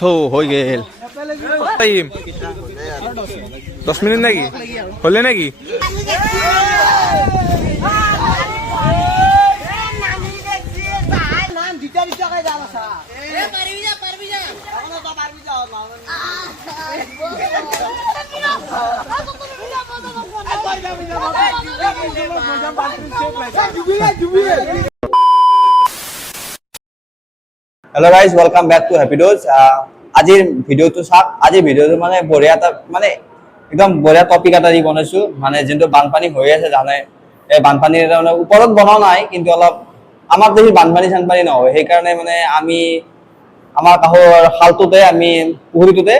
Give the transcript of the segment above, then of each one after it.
থো হৈ গেল 10 মিনিট নাকি হলে নাকি Hello guys, welcome back to Happy Dose. আজিৰ ভিডিওটো চাওক আজিৰ ভিডিওটো মানে বঢ়িয়া এটা মানে একদম বঢ়িয়া টপিক এটা দি বনাইছো মানে যেটো বানপানী হৈ আছে জানে এই বানপানীৰ ওপৰত বনাও নাই কিন্তু অলপ আমাৰ দেশি বানপানী সানপানী নহয় সেই কাৰণে মানে আমি আমাৰ কাহৰ খালটোতে আমি পুখুৰীটোতে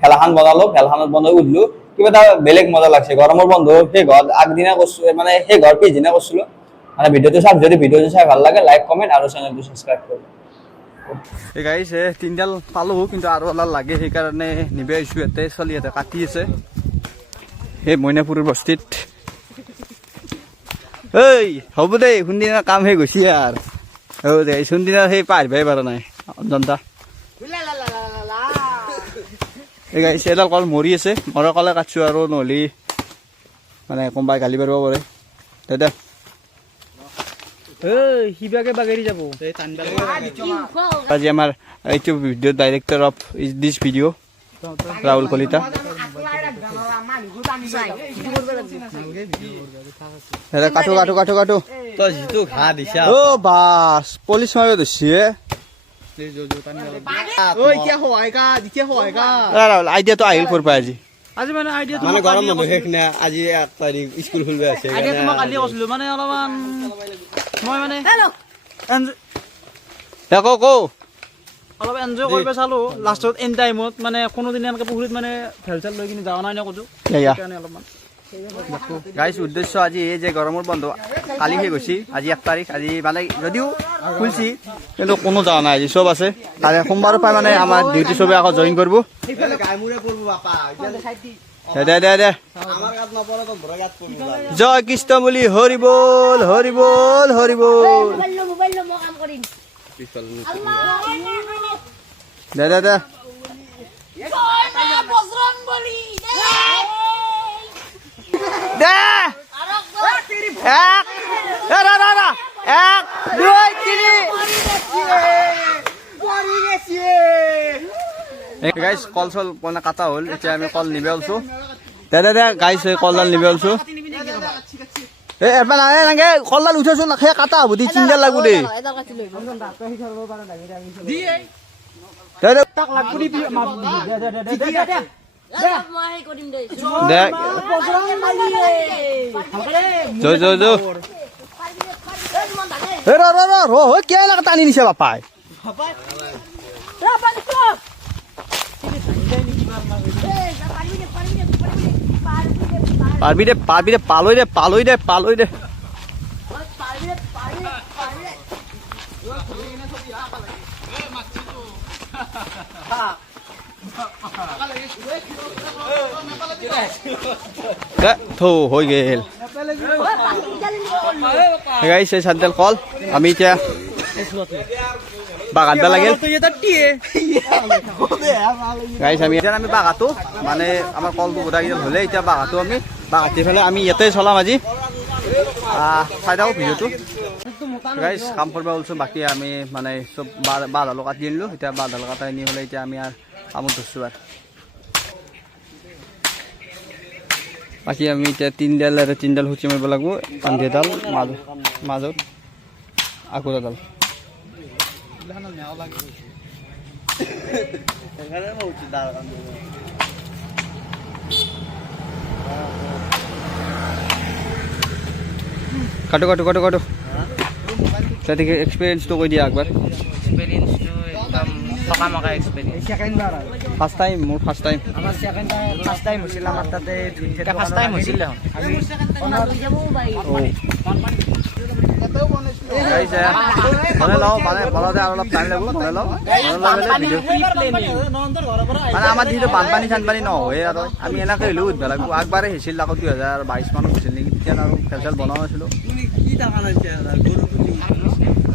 খেলাখান বনালো খেলাখানত বনাই উঠলো কিবা এটা বেলেগ মজা লাগছে গৰমৰ বন্ধ সেই ঘৰ আগদিনা কৰছো মানে সেই ঘৰ পিছদিনা করছিল মানে ভিডিওটো চাওক যদি ভিডিওটো চাই ভাল লাগে লাইক কমেন্ট আৰু চ্যানেলটো সাবস্ক্ৰাইব কৰুন এই গাইছ তিনডাল পালো কিন্তু আৰু অলপ লাগে সেই কাৰণে নিবে আইছো এতে চলি এতে কাটি আছে এই মইনাপুৰৰ বস্তিত এই হ'ব দে শুনদিনা কাম হে গৈছি আৰ হ'ব দে শুনদিনা সেই পাৰবাই পাৰা নাই জনতা এই গাইছ এডাল কল মৰি আছে মৰা কলে কাটছো আৰু নহলি মানে কোনবাই গালি পাৰব পাৰে দাদা হিবাকে বাগেৰি যাব এই তানডাল আজি আমাৰ এইটো video director of this video Rahul Kalita হেৰা কাটো কাটো কাটো কাটো তই জিতু ঘা দিছা ও বাস পুলিশ মাৰে দছে ঐ এতিয়া হোৱাইকা ৰাহুল আইডিয়াটো আহিল কৰবা আজি মানে আইডিয়া মানে গৰম বন্ধ শেষ না আজি 1 তাৰিখ স্কুল খুলবে আছে আইডিয়া তোমাক কালি কৈছিলো মানে অলপমান মই মানে দেখো কো অলপ এনজয় কৰিব চালো লাষ্টত এন টাইমত মানে কোনো দিন এনেকে পুখুৰীত মানে ফেলচেল লৈ কিনে যাৱা নাই না কতো সেইকাৰণে অলপমান গাইছ উদ্দেশ্য আজি এই যে গৰমৰ বন্ধ কালি হে গৈছি আজি 1 তাৰিখ আজি মানে যদিও খুলছি কিন্তু কোনো যাৱা নাই আজি সব আছে কালি সোমবাৰৰ পৰা মানে আমাৰ ডিউটি সবে আকৌ জয়েন কৰিব গায়মুৰে পৰব বাপা দে দে দে আমাৰ গাত নপৰে তো ভৰ গাত পৰব জয় কৃষ্ণ বুলি হৰি বল হৰি বল হৰি বল মোবাইল মই কাম কৰিম দে দে দে বজরং বলি দে এক রা রা রা 1 2 3 গাইস কল চল কোনা কাটা হল এতিয়া আমি কল নিবে আলছো দে দে দে গাইস কলডাল নিবে আলছো এ এবাৰ আহে নাগে কলডাল উঠাছো না খে কাটা হবো দি চিন্ডাল লাগু দে এটা কাটি লৈ দে দে তাক লাগু দি দে মই হে কৰিম দে দে জয় জয় জয় এ ৰ ৰ ৰ ৰ কি লাগা টানি নিছে বাপাই পারবি দে পালই দে পালই দে পালই দে থো হৈ গেল গাইছ সান্দেল কল আমি এতিয়া বাগাত লাগিল গাইছ আমি এতিয়া আমি বাগাতো মানে আমাৰ কলটো গোটা গিল হলে এতিয়া বাগাতো আমি বাগাতি ফেলে আমি ইয়াতে চলাম আজি চাই থাকো ভিডিওটো গাইছ কাম কৰিব ওলছো বাকী আমি মানে চব বাঁধালো কাটি আনিলো এতিয়া বাঁধালো কাটাই নি হলে এতিয়া আমি আর কামত ধরছো আর বাকী আমি এতিয়া তিনডাল হুচি মাৰিব লাগিব কান্ধিডাল মাজত আকুৰাডাল কাটো কাটো কাটো কাটো সেদিকে এক্সপিরিয়েন্স তো কই দিয়া একবার এক্সপেরিয়েন্স তো একদম টকা মকা এক্সপেরিয়েন্স সেকেন্ড বার first time more first time আমার সেকেন্ড টাইম ফার্স্ট টাইম হইছিল আমার তাতে এটা ফার্স্ট টাইম হইছিল আমি গাইস মানে লাও মানে বলাতে আর অলপ টাইম লাগব মানে লাও ভিডিও মানে আমার দিটো বানপানী সানপানী ন হয় আর আমি এনাকে হইলো উঠবা লাগব একবারে হিছিল লাখ 2022 মানত হিছিল নেকি তেতিয়া আর ফেলচাল বনাও আছিল কি টাকা নাইছে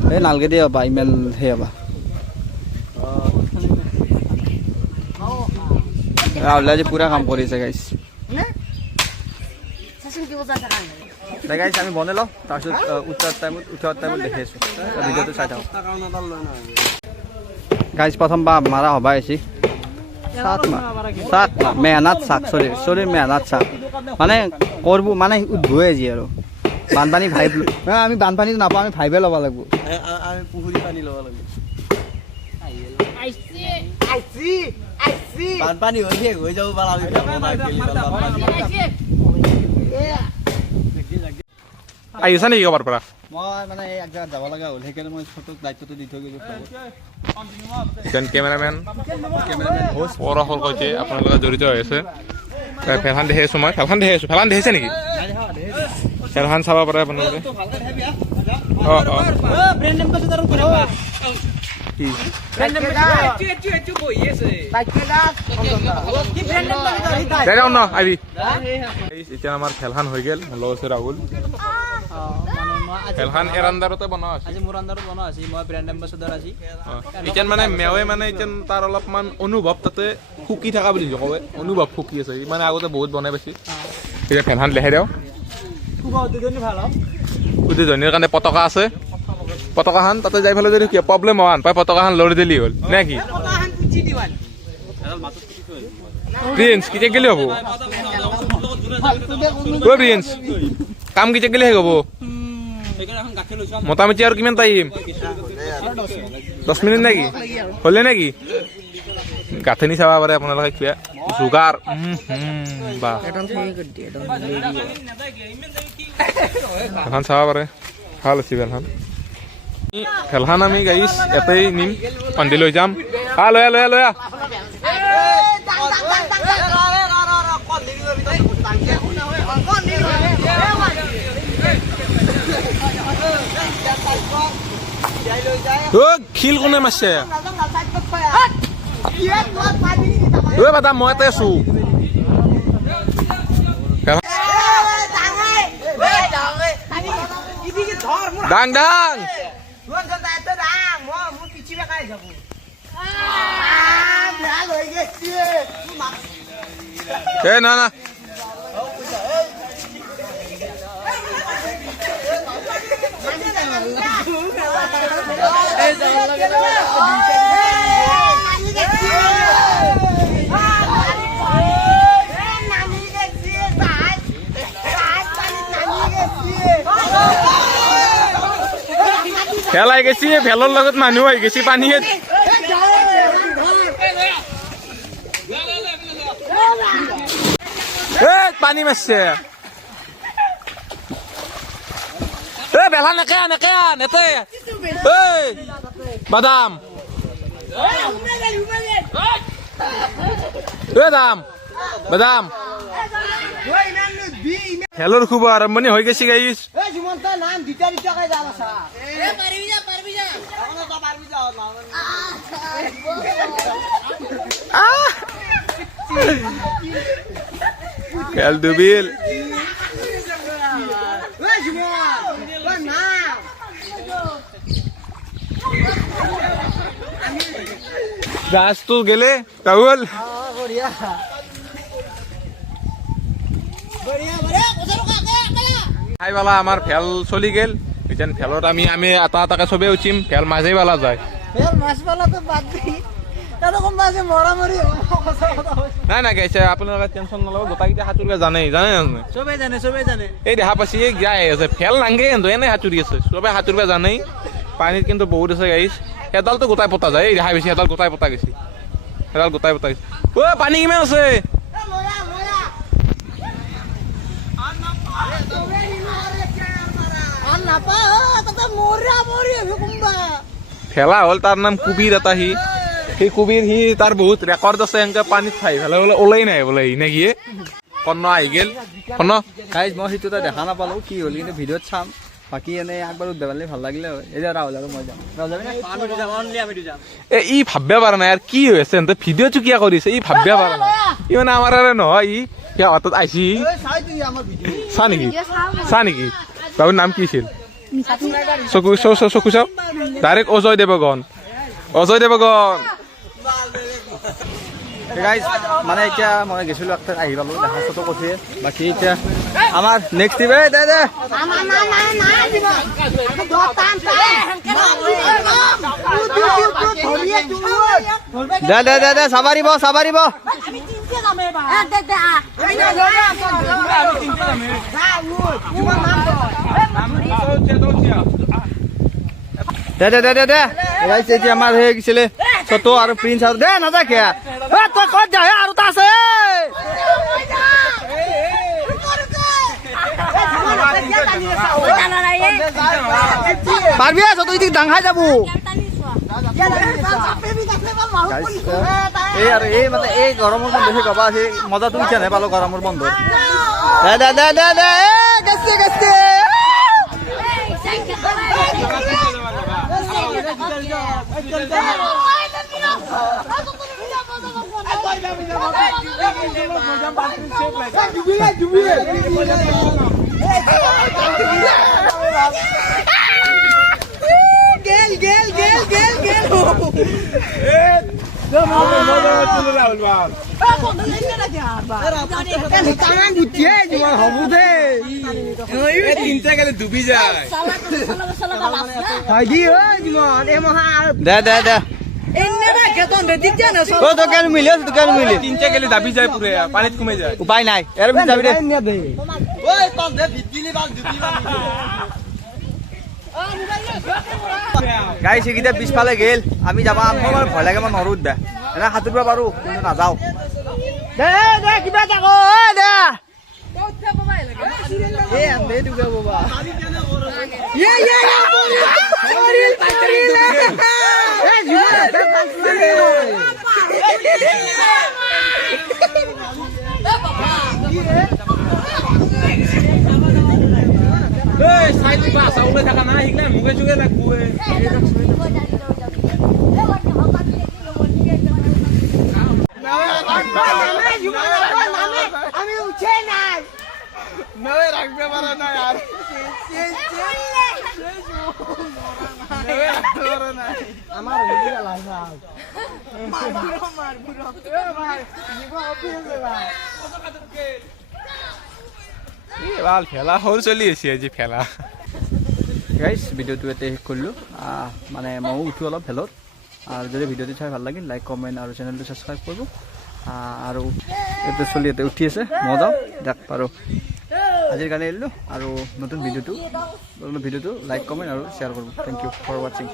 গরু এই নালগে দিয়ে হ'বা ইমান সেই হ'বা ৰাহুলে আজি পুৰা কাম কৰিছে গাইছ চাচোন কি বজাৰ থাকা নাই গাইছ আমি বনাই লওঁ তাৰপিছত উঠাৰ টাইমত দেখি আছোঁ ভিডিঅ'টো চাই থাকক গাইছ প্ৰথম বা মাৰা হ'বা আহিছে চাক মেহনাত চাক চলিৰ মেহনাত চাক মানে কৰিব মানে উদ্ভৱে আজি আৰু বানপানী ভাইব আমি বানপানীটো নাপাওঁ আমি ভাইবে ল'ব লাগিব আমি পুখুৰী পানী ল'ব লাগিব বানপানী হৈ শেষ হৈ যাব পাৰা আহিছা নেকি ক'ৰবাৰ পৰা মই মানে এক জেগাত যাব লগা হ'ল সেইকাৰণে মই ফটোত দায়িত্বটো দি থৈ গ'লোঁ কেমেৰামেন পৌৰসল কৈছে আপোনাৰ লগত জড়িত হৈ আছে ফেলখন দেখি আছোঁ মই ফেলখন দেখিছে নেকি খেলখন চাব পাৰে আপোনালোকে অঁ ন আহিবি এতিয়া আমাৰ খেলখন হৈ গ'ল মোৰ লগত আছে ৰাহুল খেলখন এৰ আণ্ডাৰতে বনোৱা আছে আজি মোৰ আণ্ডাৰত বনোৱা আছে মই ব্ৰেণ্ড এম্বাছাডাৰ আজি এতিয়া মানে মেৱে মানে এতিয়া তাৰ অলপমান অনুভৱ তাতে ফুকি থকা বুলি কয় অনুভৱ ফুকি আছে ই মানে আগতে বহুত বনাই পাইছে এতিয়া ফেনখন লেহে দিওঁ উদ্বোধনীৰ কাৰণে পতাকা আছে পতাকাখন তাতে যাই পেলাই যদি কিয় প্ৰব্লেম হোৱা পাই পতাকাখন লৰি দিলি হ'ল নে কি প্ৰিন্স কেতিয়া গেলি হ'ব প্ৰিন্স কাম কেতিয়া গেলি শেষ হ'ব মোটামুটি আৰু কিমান টাইম 10 মিনিট নেকি হ'লে নেকি গাঁথনি চাব পাৰে আপোনালোকে কিবা যোগাৰ বা খেলখন চাব পাৰে ভাল আছে খেলখন আমি গাইছ ইয়াতেই নিম পান্ধি লৈ যাম লৈ শিল কোনে মাৰিছে বাদাম মই ইয়াতে আছো ডাং না ভেল আহি গেছি ভেলৰ লগত মানুহ আহি গেছি পানীয়ে পানী মাৰছে বেলা নেকে নেতে বাদাম বাদাম খেলৰ খুব আৰম্ভণি হৈ গেছি গাইছ খেল ডুবিল গাছটো গেলে ৰাহুল খাই পালা আমাৰ ভেল চলি গেল এতিয়া ভেলত আমি এটা এটাকে চবে উঠিম ভেল মাঝেই পালা যায় নাই গাইছে আপোনালোকে টেনশ্যন নল'ব গোটেইকেইটা সাঁতুৰিব জানে এই দেখা পাইছে যাই আছে ভেল নাংগে কিন্তু এনেই সাঁতুৰি আছে চবে সাঁতুৰিব জানেই পানীত কিন্তু বহুত আছে গাইছ এডালটো গোটাই পতা যায় এই দেখা পাইছে এডাল গোটাই পতা গৈছে পানী কিমান আছে ফেলা হ'ল তাৰ নাম কুবিৰ এটা সেই কুবিৰ তাৰ বহুত ৰেকৰ্ড আছে এনেকে পানীত খাই ফেলাই বোলে ওলাই নাই বোলে নে কি কন্ন আহি গেল কন্ন গাইজ মই সেইটো দেখা নাপালো কি হ'ল কিন্তু ভিডিঅ'ত চাম বাকী এনে একবাৰ উদ্যাবালে ভাল লাগিলে হয় এতিয়া ৰাহুল আৰু মই যাম ই ভাবিব পৰা নাই আৰু কি হৈ আছে ভিডিঅ'টো কিয় কৰিছে ই ভাবিব পৰা নাই ই মানে আমাৰ আৰু নহয় ই হাতত আহিছি চা নেকি বাবুৰ নাম কি আছিল চকু চকু চাওক ডাইৰেক্ট অজয় দেৱগন গাইজ মানে এতিয়া মই গৈছিলোঁ একটা আহি পালোঁ দেখা চটো কৈছে বাকী এতিয়া আমাৰ নেক্সট টিম দে দে দে দে দে দে চাবাৰিব দে দে দে দে দে গাইজ এতিয়া আমাৰ হৈ গৈছিলে চটো আৰু প্ৰিন্স আৰু দে নাযাকে তই ক'ত যা আৰু তা আছে পারবি আছো তুই ঠিক ডাঙাই যাব এই আর এই মানে এই গরমের বন্ধ সে কবা আছে মজা তুই কেন পালো গরমের বন্ধ দে দে দে দে দে গেছে গেছে ডুবি যায় দে দে দে দোকান মিলে তিনটা গেলে দাবি যায় পুরে পানিত কমে যায় উপায় নাই এর ভিতরে যাবি রে গাইছ এইকেইটা পিছফালে গেল আমি যাবা আমার ভয় লাগে মই নৰো দে এনে সাঁতুৰিব পাৰো কিন্তু নাযাওঁ দে দে কিবা এটা কো দে এ আন্দে দুগা বাবা এ সাইড বা চাউলে থাকা না হিগলা মুগে চুগে লাগবে আমি উঠে নাই নয় রাখবে পারে না यार আমার হয়ে গেল লাইফ ভাল ফেলা হল চলি আছে আজি ফেলা গাইছ ভিডিওটো এতে শেষ কৰিলোঁ মানে ময়ো উঠো অলপ ভেলত আৰু যদি ভিডিওটো চাই ভাল লাগিল লাইক কমেণ্ট আৰু চেনেলটো ছাবস্ক্ৰাইব কৰিব আৰু এতিয়া চলি ইয়াতে উঠি আছে মই যাওঁ যাক পাৰোঁ আজিৰ কাৰণে এৰিলোঁ আৰু নতুন ভিডিওটো লাইক কমেণ্ট আৰু শ্বেয়াৰ কৰিব থেংক ইউ ফৰ ৱাচিং